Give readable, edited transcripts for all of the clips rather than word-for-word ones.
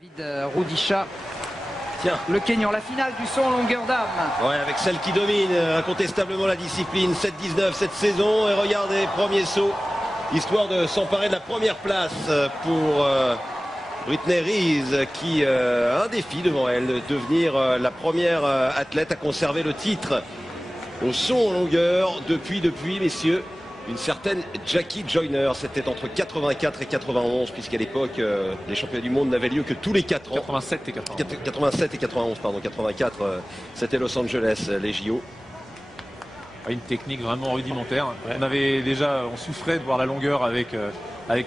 David Rudisha, tiens, le Kenyan, la finale du saut en longueur d'âme. Ouais, avec celle qui domine incontestablement la discipline, 7-19 cette saison. Et regardez, premier saut, histoire de s'emparer de la première place pour Brittney Reese, qui a un défi devant elle, de devenir la première athlète à conserver le titre au saut en longueur depuis, messieurs, une certaine Jackie Joyner. C'était entre 84 et 91, puisqu'à l'époque, les championnats du monde n'avaient lieu que tous les 4 ans. 87 et 91. 87 et 91, pardon. 84, c'était Los Angeles, les JO. Une technique vraiment rudimentaire. Ouais. On souffrait de voir la longueur avec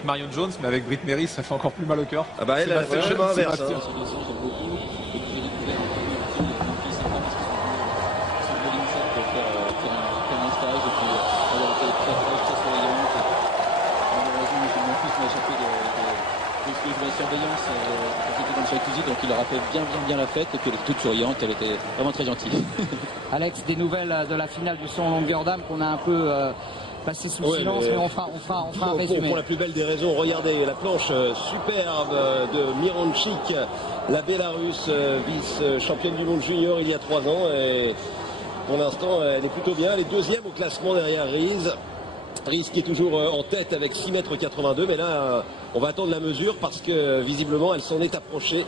Marion Jones, mais avec Brittney Reese, ça fait encore plus mal au cœur. Ah bah elle, c'est le chemin inverse. Donc il leur a fait bien la fête, et puis elle était toute souriante, elle était vraiment très gentille. Alex, des nouvelles de la finale du saut en longueur d'âme qu'on a un peu passé sous silence, mais on fera un résumé. Pour la plus belle des raisons, regardez la planche superbe de Miranchik, la Bélarusse, vice-championne du monde junior il y a 3 ans, et pour l'instant elle est plutôt bien, elle est deuxième au classement derrière Reese. Reese qui est toujours en tête avec 6,82 m, mais là on va attendre la mesure parce que visiblement elle s'en est approchée.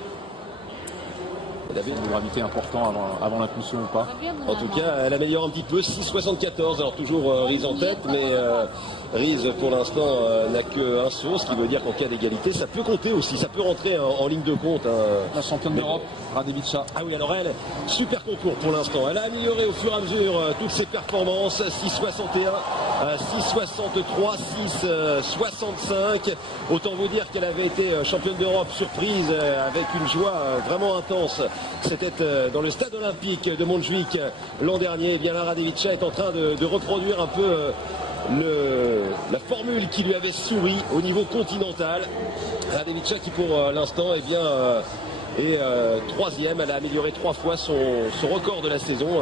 C'est une gravité important avant l'impulsion ou pas. En tout cas, elle améliore un petit peu, 6,74. Alors toujours Reese en tête, mais Reese pour l'instant n'a qu'un saut, ce qui veut dire qu'en cas d'égalité, ça peut compter aussi, ça peut rentrer en ligne de compte. La championne d'Europe, Radevica. Ah oui, alors elle, super concours pour l'instant. Elle a amélioré au fur et à mesure toutes ses performances, 6,61, 6,63, 6,65. Autant vous dire qu'elle avait été championne d'Europe surprise avec une joie vraiment intense. C'était dans le stade olympique de Montjuic l'an dernier. Eh bien, la Radevica est en train de reproduire un peu la formule qui lui avait souri au niveau continental. Radevica qui pour l'instant est 3e. Elle a amélioré 3 fois son record de la saison.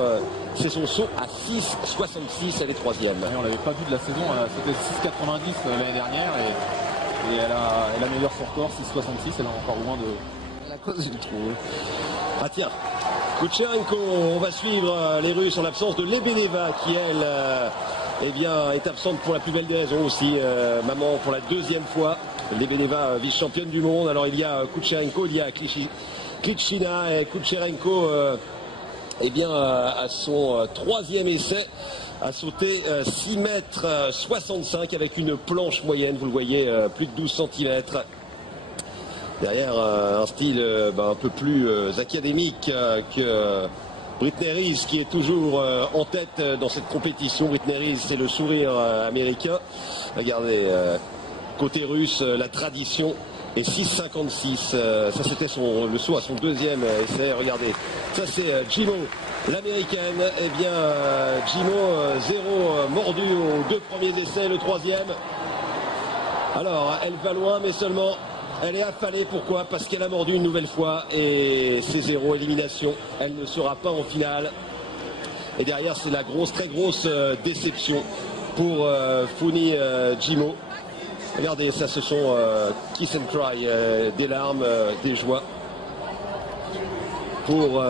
C'est son saut à 6,66. Elle est 3e. On l'avait pas vu de la saison. C'était 6,90 l'année dernière et elle améliore son record 6,66. Elle est encore loin de la cause du trou. Ah tiens, Kucherenko, on va suivre les Russes en l'absence de Lebedeva qui elle est absente pour la plus belle des raisons aussi. Maman pour la 2e fois. Lebedeva vice-championne du monde. Alors il y a Kucherenko, il y a Klitschina et Kucherenko à son 3e essai a sauté 6,65 m avec une planche moyenne, vous le voyez, plus de 12 cm. Derrière un style un peu plus académique que Brittney Reese qui est toujours en tête dans cette compétition. Brittney Reese, c'est le sourire américain. Regardez, côté russe, la tradition est 6,56. Ça c'était le saut à son 2e essai. Regardez, ça c'est Jimo, l'américaine. Eh bien, Jimo, 0 mordu aux 2 premiers essais, le 3e. Alors, elle va loin, mais seulement... Elle est affalée, pourquoi? Parce qu'elle a mordu une nouvelle fois et c'est 0 élimination. Elle ne sera pas en finale. Et derrière, c'est la très grosse déception pour Funi Jimo. Regardez, ça ce sont kiss and cry, des larmes, des joies pour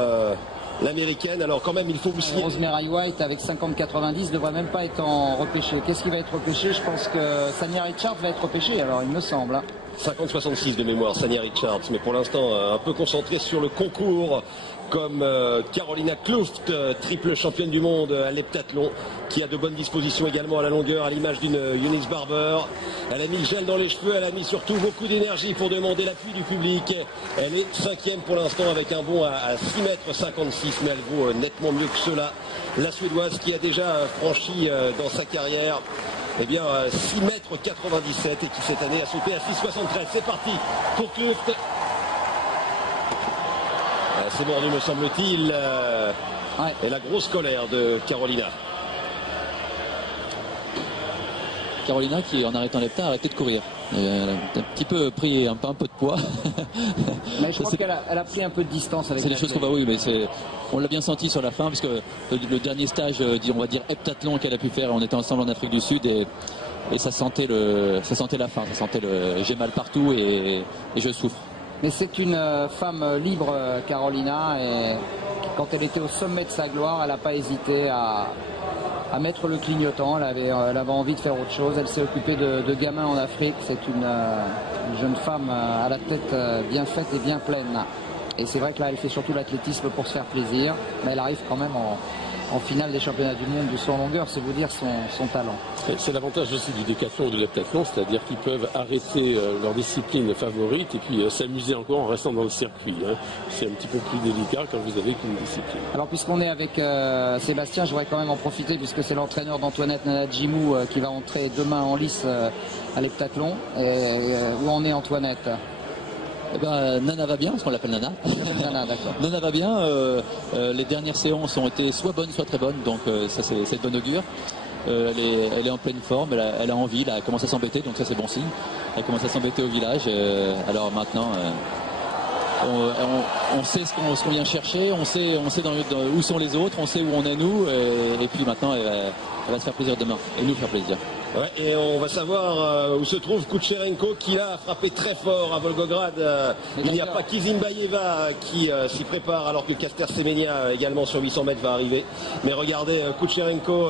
l'américaine. Alors quand même, il faut vous signer. Rosemary White avec 50,90 ne devrait même pas être en repêché. Qu'est-ce qui va être repêché? Je pense que Sania Richards va être repêché, alors il me semble. 50,66 de mémoire, Sania Richards, mais pour l'instant un peu concentré sur le concours, comme Carolina Klüft, triple championne du monde à l'heptathlon, qui a de bonnes dispositions également à la longueur, à l'image d'une Eunice Barber. Elle a mis le gel dans les cheveux, elle a mis surtout beaucoup d'énergie pour demander l'appui du public. Elle est 5e pour l'instant avec un bond à 6,56 m, mais elle vaut nettement mieux que cela. La Suédoise qui a déjà franchi dans sa carrière 6,97 m et qui cette année a sauté à 6,73. C'est parti pour Klüft. C'est mordu me semble-t-il. Et la grosse colère de Carolina. Carolina qui en arrêtant l'heptat a arrêté de courir. Elle a un petit peu pris un peu de poids. Mais je pense qu'elle a pris un peu de distance avec. C'est des choses qu'on va, oui, mais on l'a bien senti sur la fin, parce que le dernier stage, on va dire heptathlon qu'elle a pu faire, on était ensemble en Afrique du Sud et ça sentait la fin, ça sentait j'ai mal partout et je souffre. Mais c'est une femme libre, Carolina, et quand elle était au sommet de sa gloire, elle n'a pas hésité à mettre le clignotant. Elle avait envie de faire autre chose. Elle s'est occupée de gamins en Afrique. C'est une jeune femme à la tête bien faite et bien pleine. Et c'est vrai que là, elle fait surtout l'athlétisme pour se faire plaisir, mais elle arrive quand même en finale des championnats du monde du saut en longueur, c'est vous dire son talent. C'est l'avantage aussi du décathlon ou de l'heptathlon, c'est-à-dire qu'ils peuvent arrêter leur discipline favorite et puis s'amuser encore en restant dans le circuit. Hein. C'est un petit peu plus délicat quand vous avez qu'une discipline. Alors puisqu'on est avec Sébastien, je voudrais quand même en profiter puisque c'est l'entraîneur d'Antoinette Nana-Djimou qui va entrer demain en lice à l'heptathlon. Où en est Antoinette? Eh ben, Nana va bien, parce qu'on l'appelle Nana. Nana, d'accord. Nana va bien. Les dernières séances ont été soit bonnes, soit très bonnes, donc ça c'est de bon augure. Elle est en pleine forme, elle a envie, là, elle commence à s'embêter, donc ça c'est bon signe. Elle commence à s'embêter au village. Alors maintenant, on sait ce qu'on vient chercher, on sait où sont les autres, on sait où on est nous, et puis maintenant elle va se faire plaisir demain, et nous faire plaisir. Ouais, et on va savoir où se trouve Kucherenko qui a frappé très fort à Volgograd. Il n'y a pas Kizimbayeva qui s'y prépare alors que Caster Semenya également sur 800 mètres va arriver. Mais regardez, Kucherenko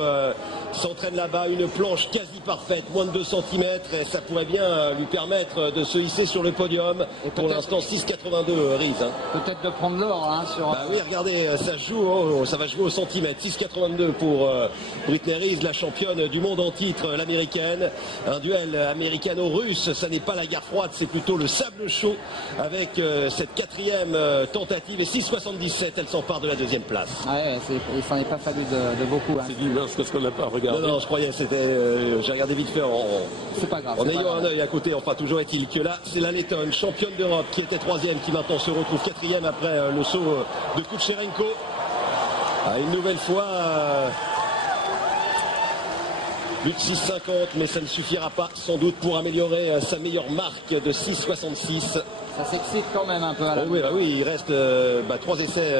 s'entraîne là-bas, une planche quasi parfaite, moins de 2 cm et ça pourrait bien lui permettre de se hisser sur le podium. Et pour l'instant 6,82 Riz. Hein. Peut-être de prendre l'or hein, sur... Bah oui, regardez, ça va jouer au centimètre. 6,82 pour Brittney Reese, la championne du monde en titre, l'américaine. Un duel américano-russe, ça n'est pas la guerre froide, c'est plutôt le sable chaud avec cette 4e tentative et 6,77, elle s'empare de la 2e place. Ouais, il s'en est pas fallu de beaucoup. Hein. C'est du mince parce qu'on n'a pas regardé. Non, je croyais, j'ai regardé vite fait c'est pas grave, en ayant un œil à côté. Enfin, toujours est-il que là, c'est la Lettonne, championne d'Europe, qui était 3e, qui maintenant se retrouve 4e après le saut de Kucherenko. Une nouvelle fois... plus de 6,50, mais ça ne suffira pas sans doute pour améliorer sa meilleure marque de 6,66. Ça s'excite quand même un peu à la oui, il reste 3 essais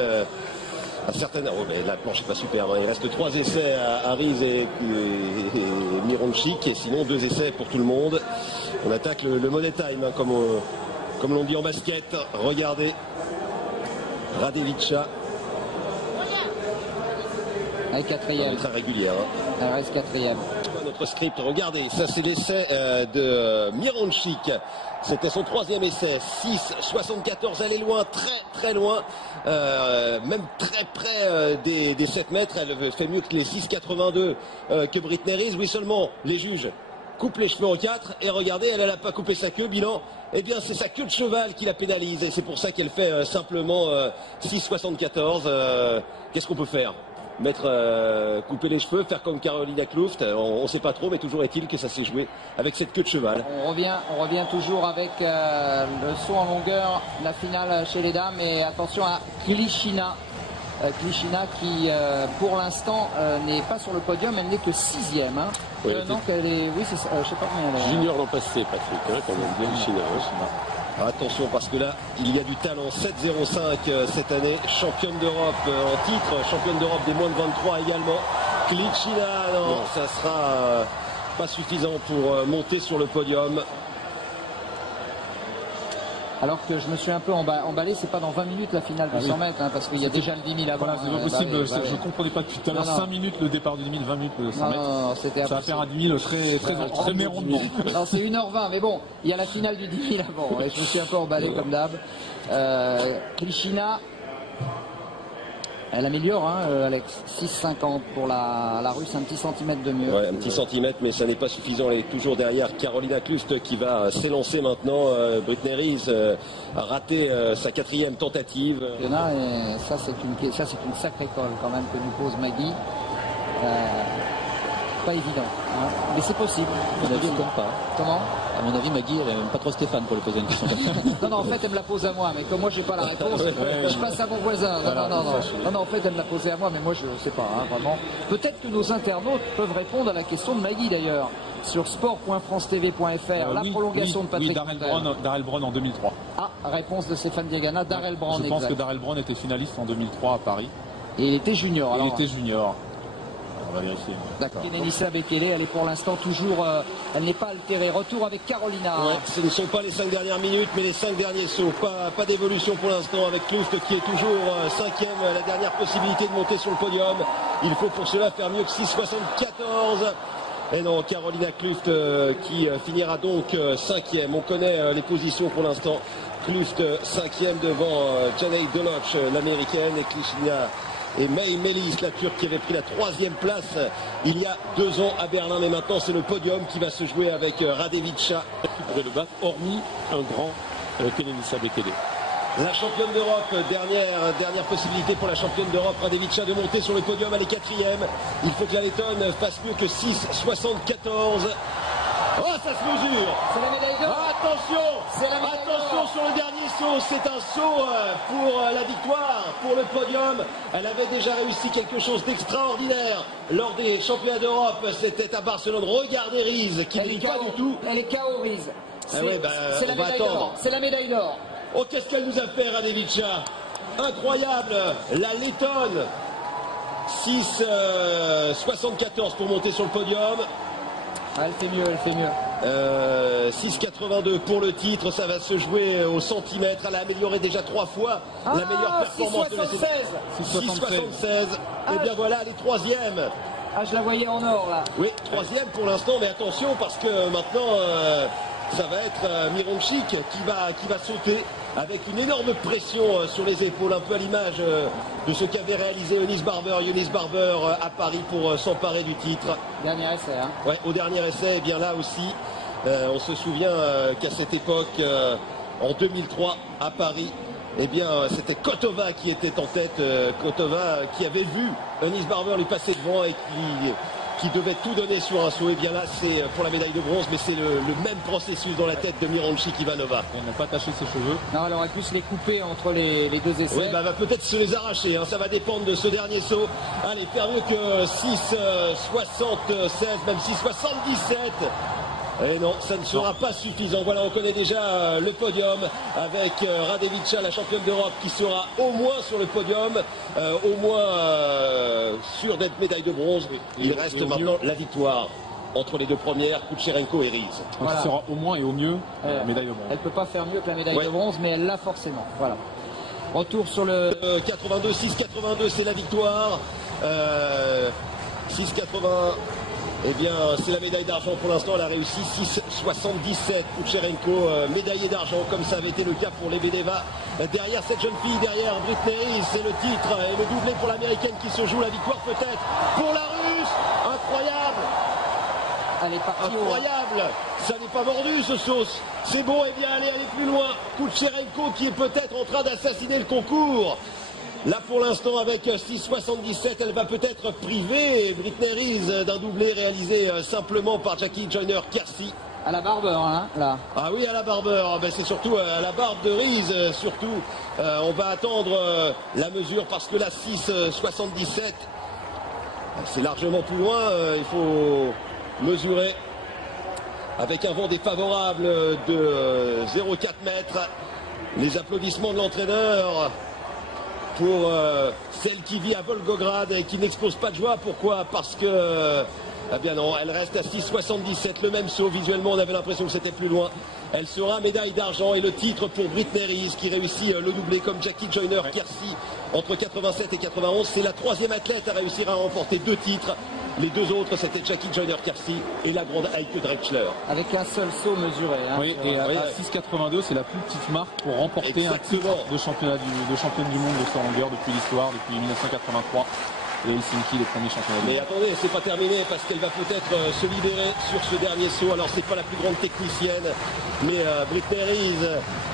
à certaines... Oh, mais la planche n'est pas superbe, hein. Il reste 3 essais à Riz et Mironchik, et sinon 2 essais pour tout le monde. On attaque le money time, hein, comme l'on dit en basket. Regardez, Radevica. Elle est 4e. Très régulière. Hein. Elle reste 4e. Notre script, regardez, ça c'est l'essai de Mironchik. C'était son 3e essai, 6,74, elle est loin, très loin, même très près des 7 mètres, elle fait mieux que les 6,82 que Brittney Reese. Oui, seulement les juges coupent les cheveux en 4 et regardez, elle n'a pas coupé sa queue, bilan, eh bien c'est sa queue de cheval qui la pénalise et c'est pour ça qu'elle fait simplement 6,74. Qu'est-ce qu'on peut faire ? Couper les cheveux, faire comme Carolina Klüft, on ne sait pas trop, mais toujours est-il que ça s'est joué avec cette queue de cheval. On revient toujours avec le saut en longueur, la finale chez les dames, et attention à Klichina. Klichina qui pour l'instant n'est pas sur le podium, elle n'est que 6e. Hein. Oui, qu'elle est... oui, c'est ça, je sais pas combien elle est. Junior l'an passé, Patrick, hein, quand même, Klichina. Attention parce que là, il y a du talent. 7,05 cette année, championne d'Europe en titre, championne d'Europe des moins de 23 également. Klichina, non, ça sera pas suffisant pour monter sur le podium. Alors que je me suis un peu emballé, c'est pas dans 20 minutes la finale de 100 mètres, hein, parce qu'il y a déjà le 10 000 avant. Voilà, c'est pas possible, je ne comprenais pas depuis tout à l'heure. 5 minutes le départ du 10 000, 20 minutes le 100 mètres. Non, c'était ça va faire un 10 000 très rondement. Non, c'est 1h20, mais bon, il y a la finale du 10 000 avant, et je me suis un peu emballé comme d'hab. Klichina, elle améliore, hein, Alex. 6,50 pour la Russe, un petit centimètre de mieux. Ouais, un petit centimètre, mais ça n'est pas suffisant. Elle est toujours derrière Carolina Klüft qui va s'élancer maintenant. Brittney Reese a raté sa 4e tentative. Et ça, c'est une sacrée colle quand même que nous pose Maggie. Pas évident, hein. Mais c'est possible. À mon avis, elle compte pas. Comment ? À mon avis, Maggie, elle n'aime pas trop Stéphane pour lui poser une question. Non, en fait, elle me la pose à moi, mais comme moi, j'ai pas la réponse, je passe à mon voisin. Non, en fait, elle me l'a posée à moi, mais moi, je ne sais pas, hein, vraiment. Peut-être que nos internautes peuvent répondre à la question de Maggie, d'ailleurs, sur sport.francetv.fr, la prolongation de Patrick Darrell Brown en 2003. Ah, réponse de Stéphane Diagana, Darrell Brown, Je pense que Darrell Brown était finaliste en 2003 à Paris. Et il était junior, alors. Il était junior. va vérifier. D'accord. Kenenisa Bekele, elle est pour l'instant toujours, elle n'est pas altérée. Retour avec Carolina. Ouais, ce ne sont pas les 5 dernières minutes, mais les 5 derniers sauts. Pas d'évolution pour l'instant avec Kluft qui est toujours 5e, la dernière possibilité de monter sur le podium. Il faut pour cela faire mieux que 6,74. Et non, Carolina Kluft qui finira donc 5e. On connaît les positions pour l'instant. Kluft 5e devant Janey Doloch, l'américaine, et Klishina et May Melis, la turque, qui avait pris la 3e place il y a 2 ans à Berlin. Mais maintenant, c'est le podium qui va se jouer avec Radevica. Qui pourrait le battre, hormis un grand Kenenisa Bekele. La championne d'Europe, dernière possibilité pour la championne d'Europe, Radevica, de monter sur le podium. Elle est 4e. Il faut que la Lettonne fasse mieux que 6,74. Oh, ça se mesure. C'est la médaille d'or. Attention, C'est la médaille attention d'or. sur le dernier saut. C'est un saut pour la victoire, pour le podium. Elle avait déjà réussi quelque chose d'extraordinaire lors des championnats d'Europe. C'était à Barcelone. Regardez Riz, qui ne brille pas du tout. Elle est KO Riz. Ah ouais, bah, c'est la on va médaille attendre. d'or. C'est la médaille d'or. Oh, qu'est-ce qu'elle nous a fait, Radevica. Incroyable. La Lettonne. 6,74 pour monter sur le podium. Ah, elle fait mieux, elle fait mieux. 6,82 pour le titre, ça va se jouer au centimètre. Elle a amélioré déjà 3 fois la meilleure performance de la saison. 6,76. Et bien voilà, elle est 3e. Ah, je la voyais en or là. Oui, 3e pour l'instant, mais attention parce que maintenant ça va être Mironchik qui va sauter avec une énorme pression sur les épaules, un peu à l'image de ce qu'avait réalisé Eunice Barber à Paris pour s'emparer du titre. Dernier essai. Hein. Ouais, au dernier essai, et bien là aussi, on se souvient qu'à cette époque, en 2003, à Paris, eh bien, c'était Kotova qui était en tête. Kotova qui avait vu Eunice Barber lui passer devant et qui devait tout donner sur un saut. Et bien là, c'est pour la médaille de bronze, mais c'est le même processus dans la tête de Mironchik Ivanova. Elle n'a pas taché ses cheveux. Non, elle aurait pu se les couper entre les 2 essais. Oui, bah, va peut-être se les arracher, hein. Ça va dépendre de ce dernier saut. Allez, faire mieux que 6,76, même 6,77. Et non, ça ne sera pas suffisant. Voilà, on connaît déjà le podium avec Radevica, la championne d'Europe, qui sera au moins sur le podium, au moins sûre d'être médaille de bronze. Il reste maintenant la victoire entre les 2 premières, Kucherenko et Riz. Voilà. Ce sera au moins et au mieux médaille de bronze. Elle ne peut pas faire mieux que la médaille de bronze, mais elle l'a forcément. Voilà. Retour sur le 82, 6,82, c'est la victoire. 6,80. Eh bien, c'est la médaille d'argent pour l'instant. Elle a réussi 6,77. Kucherenko, médaillé d'argent, comme ça avait été le cas pour les Lebedeva. Derrière cette jeune fille, derrière Britney Rees, c'est le titre et le doublé pour l'américaine qui se joue. La victoire peut-être pour la Russe. Incroyable. Elle est partie Incroyable. Ça n'est pas mordu ce sauce. C'est bon, eh bien, allez plus loin. Kucherenko qui est peut-être en train d'assassiner le concours. Là pour l'instant avec 6,77, elle va peut-être priver Britney Rees d'un doublé réalisé simplement par Jackie Joyner-Kersee. à la Barber, hein, là. Ah oui, à la Barber, ben, c'est surtout à la barbe de Rees, surtout. On va attendre la mesure parce que la 6,77, c'est largement plus loin. Il faut mesurer avec un vent défavorable de 0,4 mètres. Les applaudissements de l'entraîneur pour celle qui vit à Volgograd et qui n'expose pas de joie. Pourquoi? Parce que, eh bien non, elle reste à 6,77, le même saut. Visuellement, on avait l'impression que c'était plus loin. Elle sera médaille d'argent et le titre pour Britney Rees qui réussit le doublé comme Jackie Joyner-Kersee entre 87 et 91. C'est la troisième athlète à réussir à remporter 2 titres. Les 2 autres, c'était Jackie Joyner-Kersee et la grande Heike Drechsler. Avec un seul saut mesuré. Hein, oui, et à 6,82, c'est la plus petite marque pour remporter exactement un titre de championne du monde de saut en longueur depuis l'histoire, depuis 1983. Et Helsinki, les premiers championnats du monde. Mais attendez, c'est pas terminé parce qu'elle va peut-être se libérer sur ce dernier saut. Alors c'est pas la plus grande technicienne, mais Britney Rees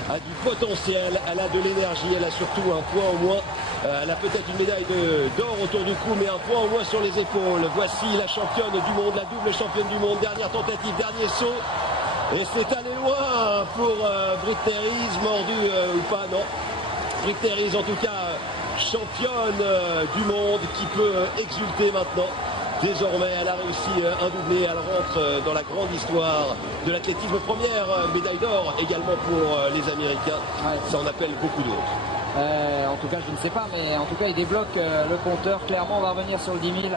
a du potentiel, elle a de l'énergie, elle a surtout un point au moins. Elle a peut-être une médaille d'or autour du cou, mais un point au moins sur les épaules. Voici la championne du monde, la double championne du monde. Dernière tentative, dernier saut. Et c'est allé loin pour Britney Rees, mordu ou pas, non. Britney Rees en tout cas championne du monde qui peut exulter maintenant. Désormais, elle a réussi un doublé, elle rentre dans la grande histoire de l'athlétisme. Première médaille d'or également pour les Américains. Ouais. Ça en appelle beaucoup d'autres. En tout cas, je ne sais pas, mais en tout cas, il débloque le compteur. Clairement, on va revenir sur le 10 000.